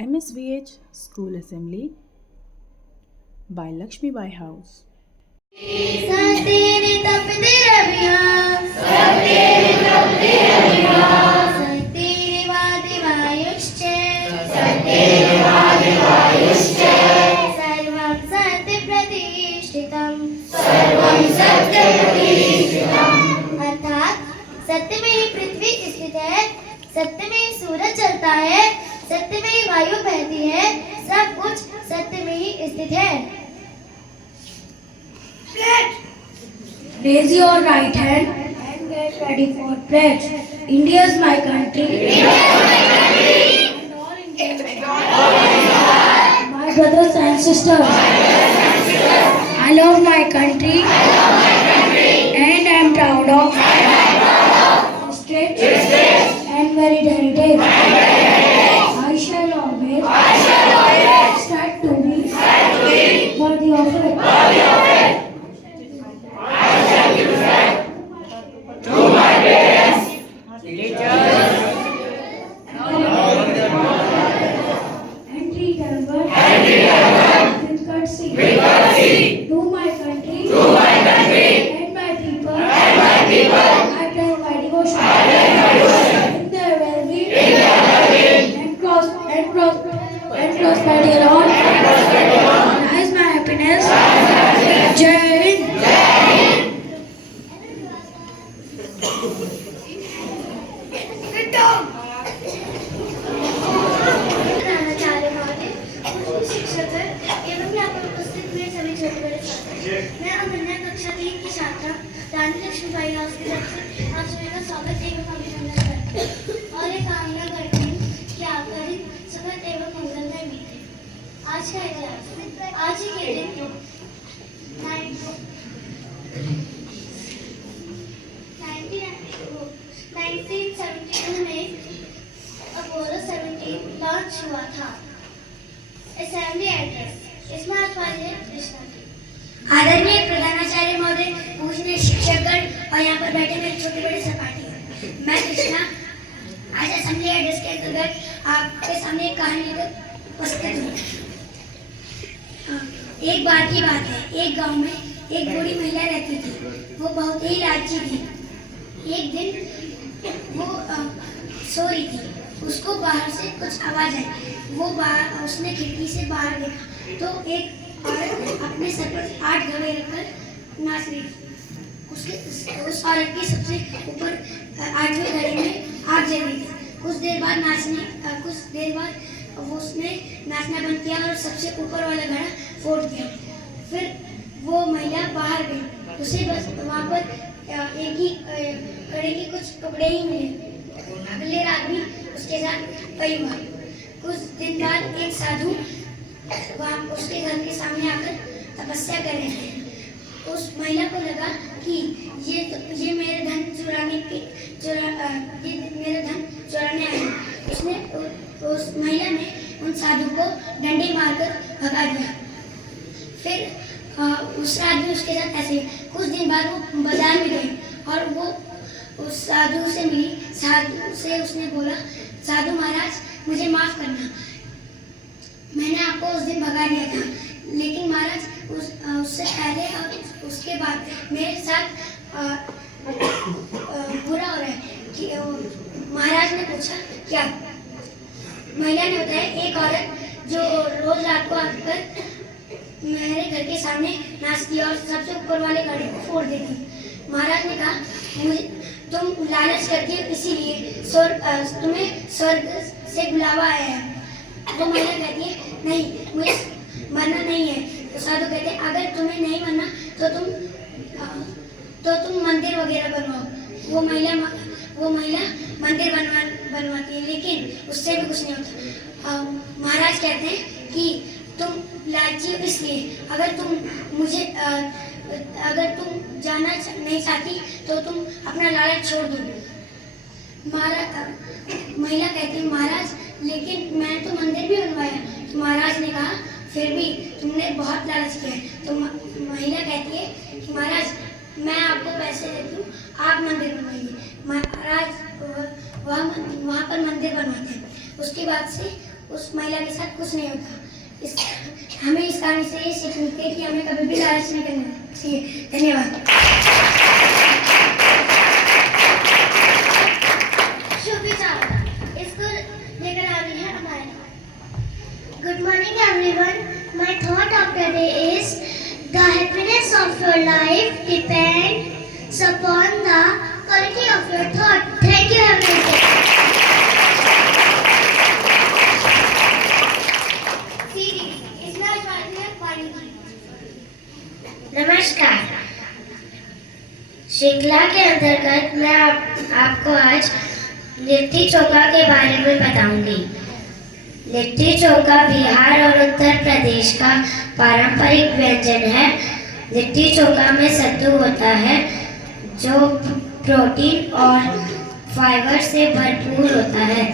MSVH School Assembly by Lakshmi Bai House. तेरे तपते रवियां सब तेरे तपते रवियां सतेरे वादिवायुश्च सतेरे वादिवायुश्च सर्वं सत्य प्रतिष्ठितम् अर्थात सत्य में ही पृथ्वी स्थित है, सत्य में ही सूरज चलता है, सत्य में ही वायु बहती है, सब कुछ सत्य में ही स्थित है। Raise your right hand and get ready for pledge. India is my country. And all Indians. My brothers and sisters. I love my country. And I am proud of its rich and varied heritage. I shall always strive to be worthy of it. And treat them with courtesy. To my country. And my people. I pledge my devotion. In their well-being. And prosperity alone. Lies my happiness. Jai Hind. शिक्षक एवं यहाँ पर उपस्थित हुए सभी छोटे बड़े छात्र, मैं अनन्या कक्षा 3 की छात्रा रानी लक्ष्मीबाई हाउस की तरफ से आप सभी का स्वागत एवं अभिनंदन करती हूँ और ये कामना करती हूँ कि आपका दिन सुखद एवं मंगलमय बीते। आज का इतिहास, आज ही के दिन 1972 में अपोलो 17 लॉन्च हुआ था। असेंबली एड्रेस इसमें आचार्य कृष्णा जी। आदरणीय प्रधानाचार्य महोदय, पूजनीय शिक्षकगण और यहाँ पर बैठे मेरे छोटे बड़े सहपाठी, मैं कृष्णा आज असेंबली एड्रेस के अंतर्गत आपके सामने एक कहानी लेकर उपस्थित हूँ। एक बार की बात है, एक गांव में एक बूढ़ी महिला रहती थी। वो बहुत ही लालची थी। एक दिन वो सो रही थी, उसको बाहर से कुछ आवाज आई। उसने खिड़की से बाहर देखा तो एक औरत अपने सर पर 8 घड़े रखकर नाच रही थी। उस औरत की सबसे ऊपर 8वें घड़े में आग जल रही थी। कुछ देर बाद उसने नाचना बंद किया और सबसे ऊपर वाला घड़ा फोड़ दिया। फिर वो महिला बाहर गई, उसे बस वहाँ पर एक ही घड़े के कुछ टुकड़े ही मिले। अगले रात भी उसके साथ वही हुआ। कुछ दिन बाद एक साधु वहाँ उसके घर के सामने आकर तपस्या कर रहे थे। उस महिला को लगा कि ये मेरे धन चुराने आए हैं। उसने उस महिला ने उन साधु को डंडे मारकर भगा दिया। फिर उस रात भी उसके साथ ऐसे। कुछ दिन बाद वो बाजार में गई और वो उस साधु से मिली। साधु से उसने बोला, साधु महाराज मुझे माफ करना, मैंने आपको उस दिन भगा दिया था, लेकिन महाराज उससे पहले और उसके बाद मेरे साथ बुरा हो रहा है। कि महाराज ने पूछा क्या? महिला ने बताया, एक औरत जो रोज रात को आकर मेरे घर के सामने नाचती और सबसे ऊपर वाले घड़े को फोड़ देती। महाराज ने कहा, तुम लालच करती हो, इसीलिए तुम्हें स्वर्ग से बुलावा आया है। तो महिला कहती है, नहीं मुझे मरना नहीं है। तो साधु कहते हैं, अगर तुम्हें नहीं मरना तो तुम मंदिर वगैरह बनवाओ। वो महिला मंदिर बनवाती है, लेकिन उससे भी कुछ नहीं होता। महाराज कहते हैं कि तुम लालची हो, इसलिए अगर तुम जाना नहीं चाहती तो तुम अपना लालच छोड़ दो। महिला कहती है, महाराज लेकिन मैं तो मंदिर भी बनवाया। तो महाराज ने कहा, फिर भी तुमने बहुत लालच किया है। तो महिला कहती है कि महाराज मैं आपको पैसे देती हूँ, आप मंदिर बनवाइए। महाराज वहाँ पर मंदिर बनवाते हैं। उसके बाद से उस महिला के साथ कुछ नहीं होता। इस हमें इस कहानी से ये सीख मिलती है कि हमें कभी भी लालच नहीं करना चाहिए। धन्यवाद। शुभ विचार इसको लेकर आ रही है हमारे। Good morning everyone. My thought of the day is the happiness of your life depends upon the quality of your thought. Thank you everyone. नमस्कार। श्रृंखला के अंतर्गत मैं आपको आज लिट्टी चोखा के बारे में बताऊंगी। लिट्टी चोखा बिहार और उत्तर प्रदेश का पारंपरिक व्यंजन है। लिट्टी चोखा में सत्तू होता है जो प्रोटीन और फाइबर से भरपूर होता है।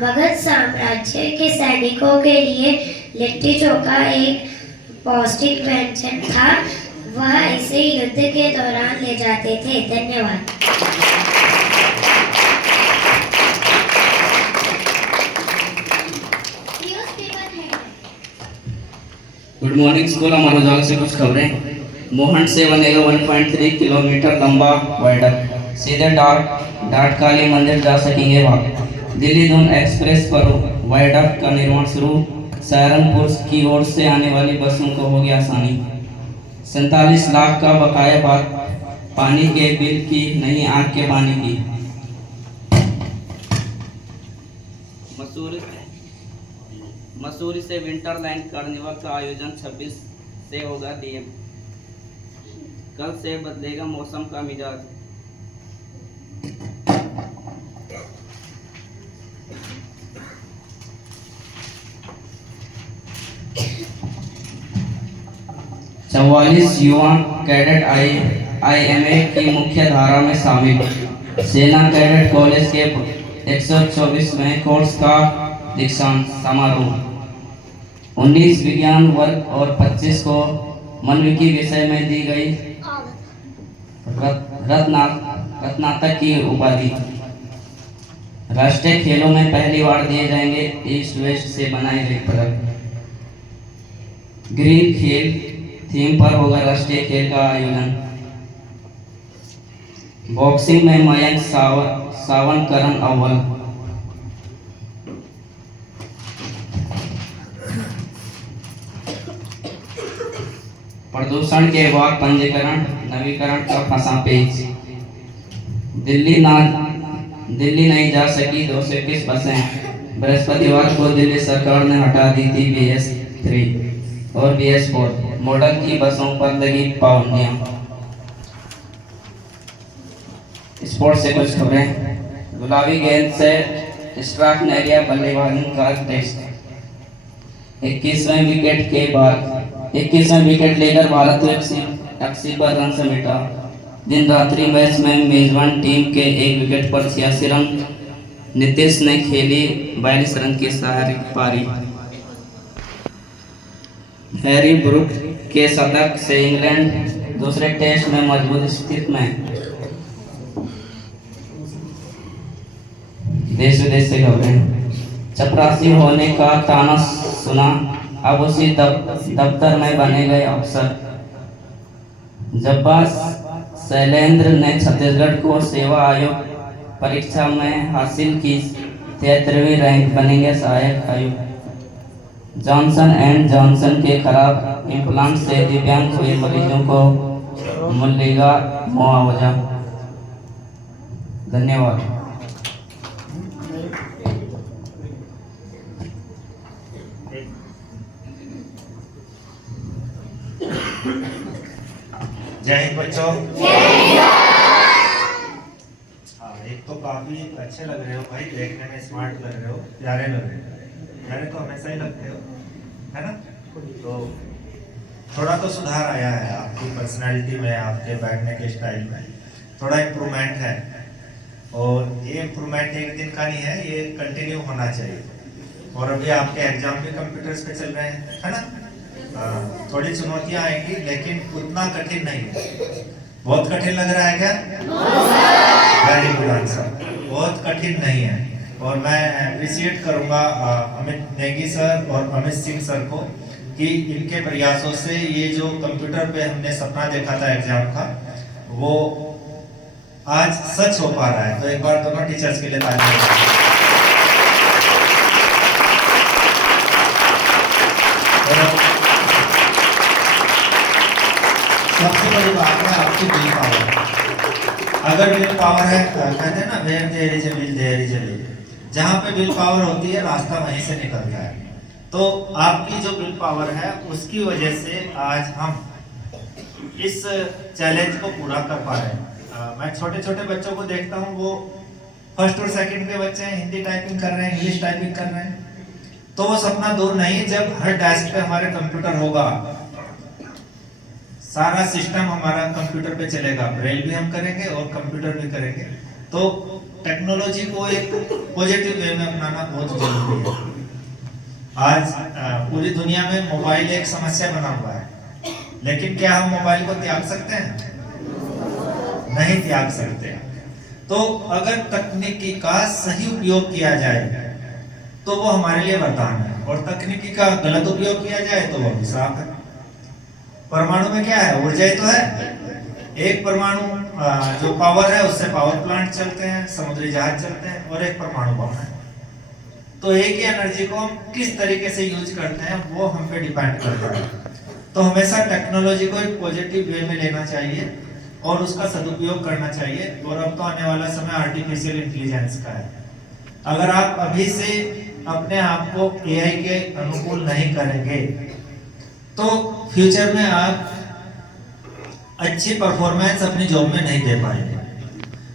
मगध साम्राज्य के सैनिकों के लिए लिट्टी चोखा एक पौष्टिक व्यंजन था। वह इसे युद्ध के दौरान ले जाते थे। धन्यवाद। Good morning school. Amar Ujala से कुछ खबरें। मोहन से बनेगा 1.3 किलोमीटर लंबा वायडक्ट। सीधे डाटकाली मंदिर जा सकेंगे वहाँ। दिल्ली दून एक्सप्रेस पर वायडक्ट का निर्माण शुरू। सहारनपुर की ओर से आने वाली बसों को होगी आसानी। 47 लाख का बकाया पानी के बिल की नहीं, आग के पानी की। मसूरी से विंटरलैंड कार्निवल का आयोजन 26 से होगा डीएम। कल से बदलेगा मौसम का मिजाज। चौवालीस युवा कैडेट IMA की मुख्य धारा में शामिल। सेना कैडेट कॉलेज के 124वें कोर्स का दीक्षांत समारोह। 19 विज्ञान वर्ग और 25 को मानविकी विषय में दी गई रत्नातक की उपाधि। राष्ट्रीय खेलों में पहली बार दिए जाएंगे ईस्ट वेस्ट से बनाए गए पदक। ग्रीन खेल थीम पर होगा राष्ट्रीय खेल का आयोजन। बॉक्सिंग में मयंक सावन करण अव्वल। प्रदूषण के बाद पंजीकरण नवीकरण का फंसा पेच। दिल्ली नहीं जा सकी 221 बसें। बृहस्पतिवार को दिल्ली सरकार ने हटा दी थी BS3 और BS4 मॉडल की बसों पर लगी पाबंदियां। स्पोर्ट्स से कुछ खबरें। गुलाबी गेंद से स्ट्राइक ने लिया बल्लेबाजी का टेस्ट। 21वें विकेट लेकर भारत 80 पर रन समेटा। दिन रात्रि मैच में मेजबान टीम के एक विकेट पर 86 रन। नीतीश ने खेली 42 रन की सहायक पारी। हैरी ब्रूक के शतक से इंग्लैंड दूसरे टेस्ट में मजबूत स्थिति में। देश विदेश से खबरें। चपरासी होने का ताना सुना, अब उसी दफ्तर में बने गए अफसर। जब्बा शैलेंद्र ने छत्तीसगढ़ को सेवा आयोग परीक्षा में हासिल की 73वीं रैंक, बनेंगे सहायक आयुक्त। जॉनसन एंड जॉनसन के खराब इम्प्लांट से दिव्यांग हुए मरीजों को मिलेगा मुआवजा। धन्यवाद। जय हिंद बच्चों। हाँ, एक तो काफी अच्छे लग रहे हो भाई, देखने में स्मार्ट लग रहे हो, प्यारे लग रहे हो। प्यारे तो हमेशा ही लगते हो, है ना? तो थोड़ा तो सुधार आया है आपकी पर्सनालिटी में, आपके बैठने के स्टाइल में थोड़ा इम्प्रूवमेंट है। और ये इम्प्रूवमेंट एक दिन का नहीं है, ये कंटिन्यू होना चाहिए। और अभी आपके एग्जाम भी कंप्यूटर्स पे चल रहे हैं, है ना? थोड़ी चुनौतियां आएंगी, लेकिन उतना कठिन नहीं है। बहुत कठिन लग रहा है क्या? Very good answer. बहुत कठिन नहीं है। और मैं अप्रिशिएट करूंगा अमित नेगी सर और अमित सिंह सर को कि इनके प्रयासों से ये जो कंप्यूटर पे हमने सपना देखा था एग्जाम का, वो आज सच हो पा रहा है। तो एक बार दोनों टीचर्स के लिए तालियां। सबसे बड़ी बात है आपकी विल पावर। अगर विल पावर है, कहते हैं ना where there is a will there is a way, जहाँ पे विल पावर होती है रास्ता वहीं से निकलता है। तो आपकी जो विल पावर है उसकी वजह से आज हम इस चैलेंज को पूरा कर पा रहे हैं। मैं छोटे छोटे बच्चों को देखता हूँ, वो फर्स्ट और सेकंड के बच्चे हैं, हिंदी टाइपिंग कर रहे हैं, इंग्लिश टाइपिंग कर रहे हैं। तो वो सपना दूर नहीं, जब हर डेस्क पे हमारे कंप्यूटर होगा, सारा सिस्टम हमारा कंप्यूटर पे चलेगा, ब्रेल भी हम करेंगे और कंप्यूटर भी करेंगे। तो टेक्नोलॉजी को एक पॉजिटिव वे में अपनाना बहुत जरूरी है। आज पूरी दुनिया में मोबाइल एक समस्या बना हुआ है, लेकिन क्या हम मोबाइल को त्याग सकते हैं? नहीं त्याग सकते। तो अगर तकनीकी का सही उपयोग किया जाए तो वो हमारे लिए वरदान है, और तकनीकी का गलत उपयोग किया जाए तो वो अभिशाप है। परमाणु में क्या है? ऊर्जा ही तो है। एक परमाणु जो पावर है उससे पावर प्लांट चलते हैं, समुद्री जहाज चलते हैं, और एक परमाणु बम है। तो एक ही एनर्जी को हम किस तरीके से यूज करते हैं वो हम पे डिपेंड करता है। तो हमेशा टेक्नोलॉजी को एक पॉजिटिव वे में लेना चाहिए और उसका सदुपयोग करना चाहिए। और अब तो आने वाला समय आर्टिफिशियल इंटेलिजेंस का है। अगर आप अभी से अपने आप को एआई के अनुकूल नहीं करेंगे तो फ्यूचर में आप अच्छी परफॉर्मेंस अपनी जॉब में नहीं दे पाएंगे।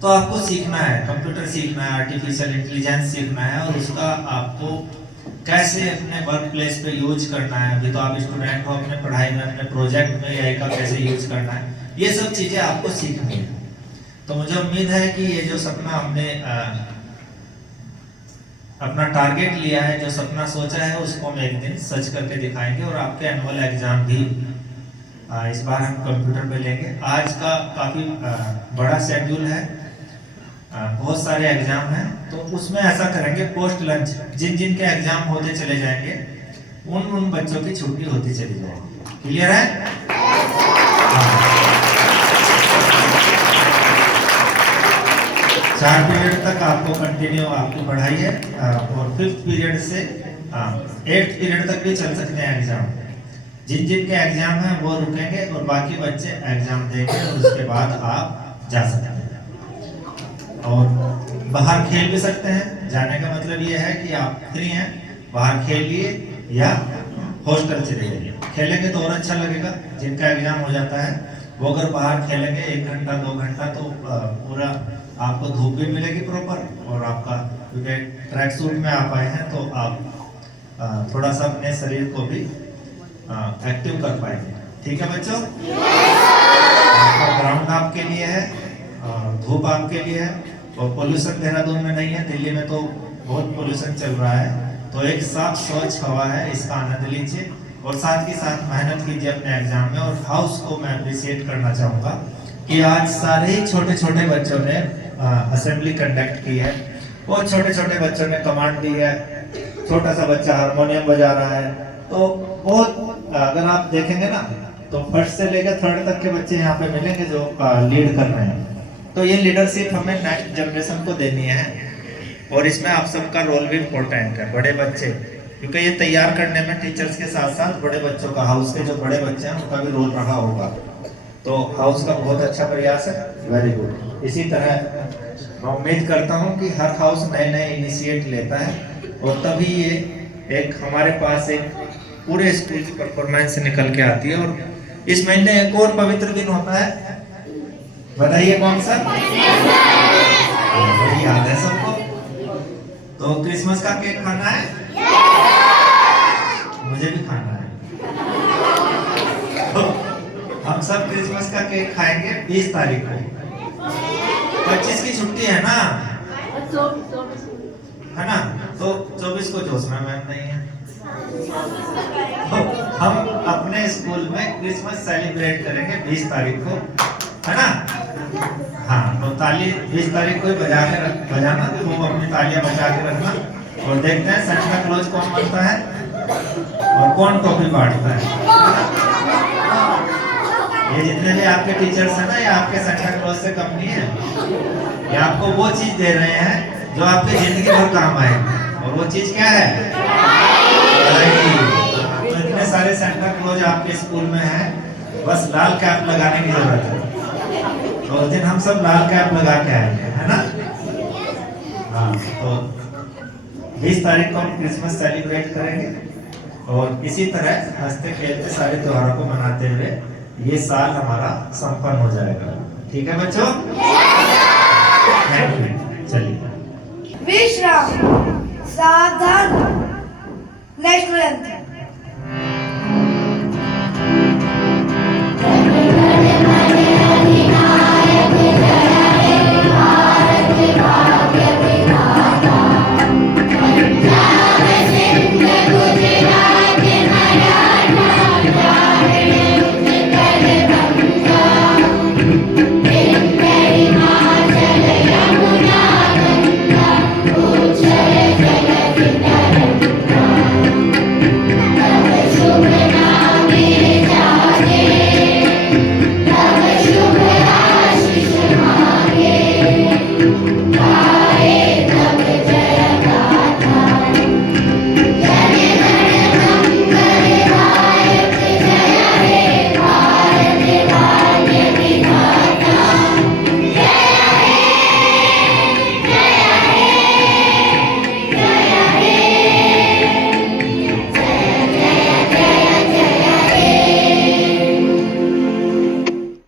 तो आपको सीखना है, कंप्यूटर सीखना है, आर्टिफिशियल इंटेलिजेंस सीखना है, और उसका आपको कैसे अपने वर्क प्लेस पे यूज करना है। अभी तो आप स्टूडेंट हो, अपने पढ़ाई में, अपने प्रोजेक्ट में एआई का कैसे यूज करना है, ये सब चीजें आपको सीखनी है। तो मुझे उम्मीद है कि ये जो सपना हमने अपना टारगेट लिया है, जो सपना सोचा है, उसको हम एक दिन सच करके दिखाएंगे। और आपके एनुअल एग्जाम भी इस बार हम कंप्यूटर पे लेंगे। आज का काफ़ी बड़ा शेड्यूल है, बहुत सारे एग्जाम हैं, तो उसमें ऐसा करेंगे पोस्ट लंच जिन जिन के एग्जाम होते चले जाएंगे उन बच्चों की छुट्टी होती चली जाएगी। क्लियर है? 4 पीरियड तक आपको कंटिन्यू आपकी पढ़ाई है, और 5th पीरियड से 8th पीरियड तक भी चल सकते हैं एग्जाम। जिन जिन के एग्जाम हैं वो रुकेंगे और बाकी बच्चे एग्जाम देंगे, और उसके बाद आप जा सकते हैं और बाहर खेल भी सकते हैं। जाने का मतलब ये है कि आप फ्री हैं, बाहर खेलिए या हॉस्टल चले जाइए। खेलेंगे तो और अच्छा लगेगा। जिनका एग्जाम हो जाता है वो अगर बाहर खेलेंगे 1 घंटा 2 घंटा तो पूरा आपको धूप भी मिलेगी प्रॉपर, और आपका क्योंकि ट्रैक सूट में आप आए हैं तो आप थोड़ा सा अपने शरीर को भी एक्टिव कर पाएंगे। ठीक है बच्चों? ग्राउंड आपके लिए है, धूप आपके लिए है, और पोल्यूशन देहरादून में नहीं है, दिल्ली में तो बहुत पोल्यूशन चल रहा है। तो एक साफ स्वच्छ हवा है, इसका आनंद लीजिए और साथ ही साथ मेहनत कीजिए अपने एग्जाम में। और हाउस को मैं अप्रिशिएट करना चाहूँगा कि आज सारे ही छोटे छोटे बच्चों ने असेंबली कंडक्ट की है, और छोटे छोटे बच्चों ने कमांड दी है। छोटा सा बच्चा हारमोनियम बजा रहा है। तो बहुत अगर आप देखेंगे ना तो फर्स्ट से लेकर 3rd तक के बच्चे यहाँ पे मिलेंगे जो लीड कर रहे हैं। तो ये लीडरशिप हमें नेक्स्ट जनरेशन को देनी है, और इसमें आप सबका रोल भी इम्पोर्टेंट है। बड़े बच्चे, क्योंकि ये तैयार करने में टीचर्स के साथ साथ बड़े बच्चों का, हाउस के जो बड़े बच्चे हैं उनका भी रोल रहा होगा। तो हाउस का बहुत अच्छा प्रयास है, वेरी गुड। इसी तरह मैं उम्मीद करता हूँ कि हर हाउस नए नए इनिशिएट लेता है, और तभी ये एक हमारे पास एक पूरे स्कूल की परफॉर्मेंस निकल के आती है। और इस महीने एक और पवित्र दिन होता है, बताइए कौन सा? बड़ी याद है सबको। तो क्रिसमस का केक खाना है, मुझे भी खाना है। तो हम सब क्रिसमस का केक खाएंगे 20 तारीख को। 25 की छुट्टी है ना, है ना? तो 24 को जोशना मैम नहीं है। तो हम अपने स्कूल में क्रिसमस सेलिब्रेट करेंगे 20 तारीख को, है ना? हाँ, तो ताली 20 तारीख को ही बजाना, तो अपनी तालियां बचा के रखना। और देखते हैं सेंटा क्लॉज कौन बनता है और कौन टोपी बांटता है। ये जितने भी आपके टीचर्स हैं ना, ये आपके सेंटा क्लॉज से कम नहीं है। ये आपको वो चीज दे रहे हैं जो आपकी जिंदगी भर काम आएगी। और वो चीज क्या है? तो इतने सारे सेंटा क्लॉज आपके स्कूल में हैं, बस लाल कैप लगाने की जरूरत है। तो उस दिन हम सब लाल कैप लगा के आएंगे, है ना? हाँ, तो 20 तारीख को हम क्रिसमस सेलिब्रेट करेंगे और इसी तरह हंसते खेलते सारे त्योहारों को मनाते हुए ये साल हमारा संपन्न हो जाएगा। ठीक है बच्चों? Thank you. चलिए विश्राम, सावधान, national anthem.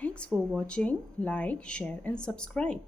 Thanks for watching. Like, share and subscribe.